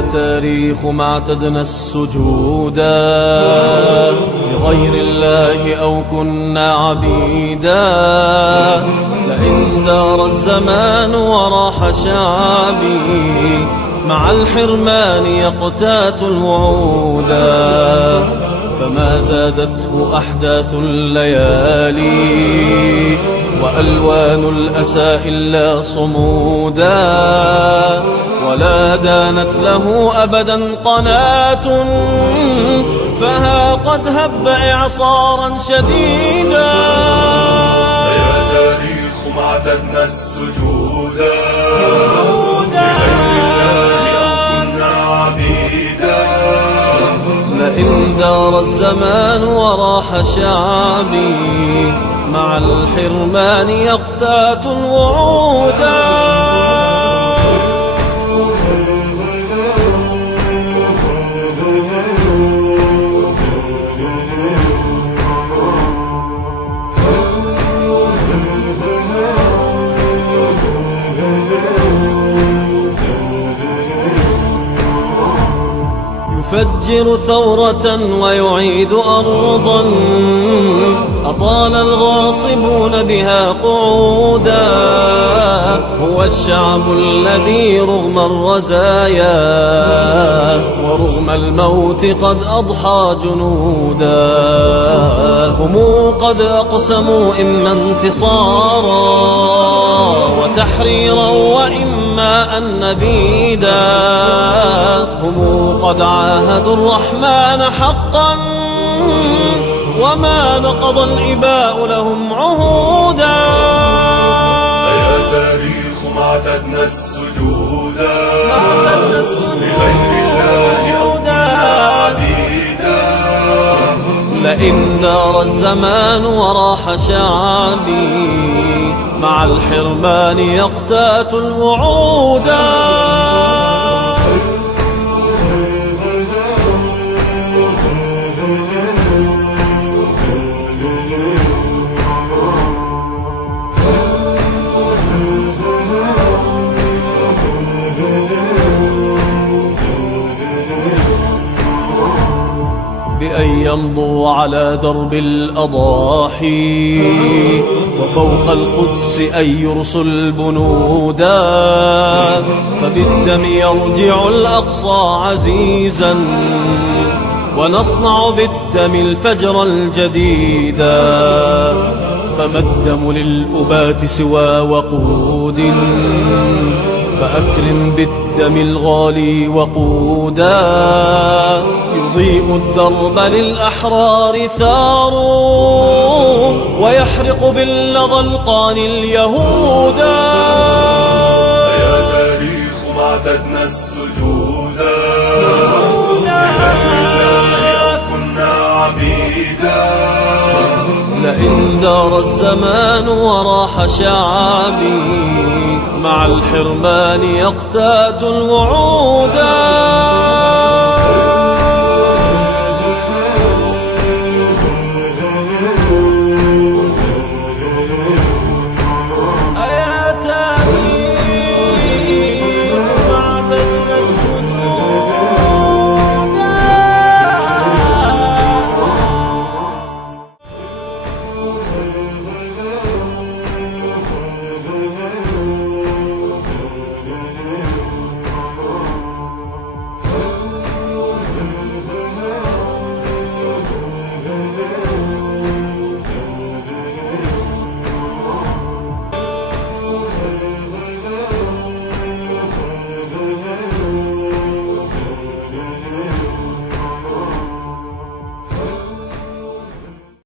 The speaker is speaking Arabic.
يا تاريخ ما اعتدنا السجودا لغير الله أو كنا عبيدا. لئن دار الزمان وراح شعبي مع الحرمان يقتات الوعودا. فما زادته أحداث الليالي وألوان الأسى إلا صمودا. ولا دانت له أبدا قناة فها قد هب إعصارا شديدا. يا تاريخ ما اعتدنا السجودا لغير الله أو كنا عبيدا. لئن دار الزمان وراح شعبي مع الحرمان يقتات الوعودا. يفجر ثورة ويعيد أرضا أطال الغاصبون بها قعودا. هو الشعب الذي رغم الرزايا ورغم الموت قد أضحى جنودا. هم قد أقسموا إما انتصارا وتحريرا وإما أن نبيدا. هم قد عاهدوا الرحمن حقا وما نقض الإباء لهم عهودا. يا تاريخ ما اعتدنا السجودا لغير الله أو كنا عبيدا. لئن دار الزمان وراح شعبي مع الحرمان يقتات الوعودا. بأن يمضوا على درب الأضاحي وفوق القدس أن يرسوا البنودا. فبالدم يرجع الأقصى عزيزا ونصنع بالدم الفجر الجديدا. فما الدم للأبات سوى وقود فأكرم بالدم الغالي وقودا. يضيء الدرب للأحرار ثار ويحرق باللظى القان اليهودا. يا تاريخ ما اعتدنا السجودا لغير الله أو كنا عبيدا. لئن دار الزمان وراح شعبي مع الحرمان يقتات الوعودا.